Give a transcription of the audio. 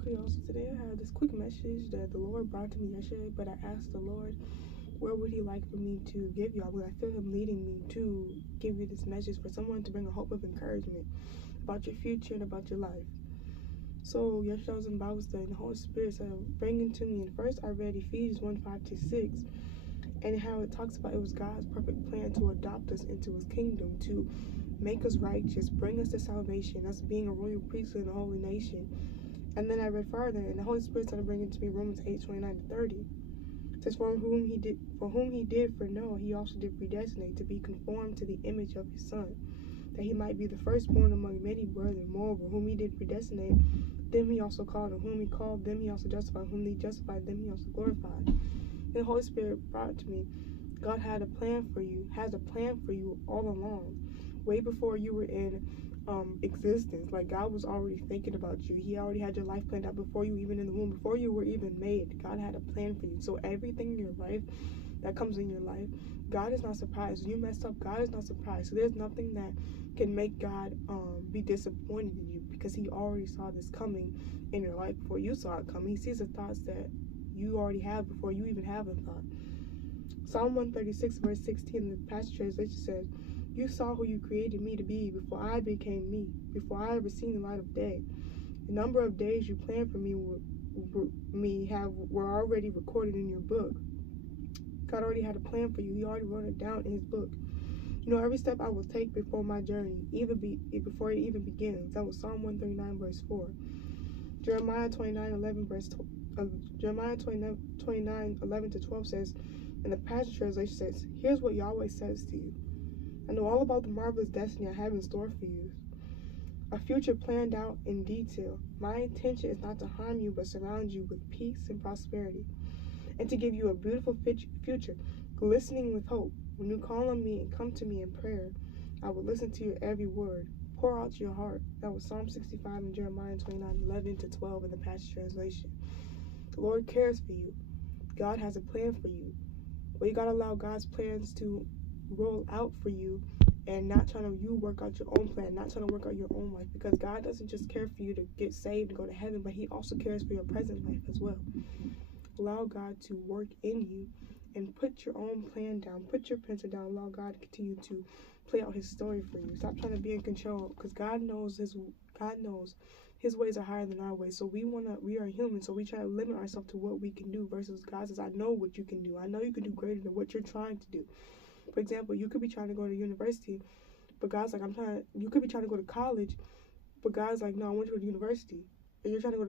Okay, y'all, so today I have this quick message that the Lord brought to me yesterday, but I asked the Lord, where would he like for me to give y'all? Because I feel him leading me to give you this message for someone to bring a hope of encouragement about your future and about your life. So yesterday I was in Bible study and the Holy Spirit said, bringing to me, and first I read Ephesians 1:5-6, and how it talks about it was God's perfect plan to adopt us into his kingdom, to make us righteous, bring us to salvation, us being a royal priesthood and a holy nation. And then I read further, and the Holy Spirit started bringing to me Romans 8:29-30. It says, for whom he did foreknow, he also did predestinate to be conformed to the image of his Son, that he might be the firstborn among many brethren. Moreover, whom he did predestinate, them he also called, and whom he called, them he also justified, whom he justified, them he also glorified. And the Holy Spirit brought to me, God had a plan for you, has a plan for you all along, way before you were in existence. Like, God was already thinking about you. He already had your life planned out before you even in the womb, before you were even made. God had a plan for you. So everything in your life that comes in your life, God is not surprised. When you mess up, God is not surprised. So there's nothing that can make God be disappointed in you, because he already saw this coming in your life before you saw it coming. He sees the thoughts that you already have before you even have a thought. Psalm 136:16 in the Passion Translation says, you saw who you created me to be before I became me, before I ever seen the light of day. The number of days you planned for me were already recorded in your book. God already had a plan for you. He already wrote it down in his book. You know, every step I will take before my journey, before it even begins. That was Psalm 139:4. Jeremiah 29:11-12 says, and the Passion Translation says, here's what Yahweh says to you. I know all about the marvelous destiny I have in store for you. A future planned out in detail. My intention is not to harm you, but surround you with peace and prosperity, and to give you a beautiful future, glistening with hope. When you call on me and come to me in prayer, I will listen to your every word. Pour out your heart. That was Psalm 65 and Jeremiah 29:11-12 in the Passion Translation. The Lord cares for you. God has a plan for you. But you gotta allow God's plans to roll out for you, and not trying to work out your own plan, not trying to work out your own life, because God doesn't just care for you to get saved and go to heaven, but he also cares for your present life as well. Allow God to work in you and put your own plan down, put your pencil down, allow God to continue to play out his story for you. Stop trying to be in control, because God knows his ways are higher than our ways. So we are human, so we try to limit ourselves to what we can do, versus God says, I know what you can do. I know you can do greater than what you're trying to do. For example, you could be trying to go to university, but God's like, you could be trying to go to college, but God's like, no, I want you to go to university. And you're trying to go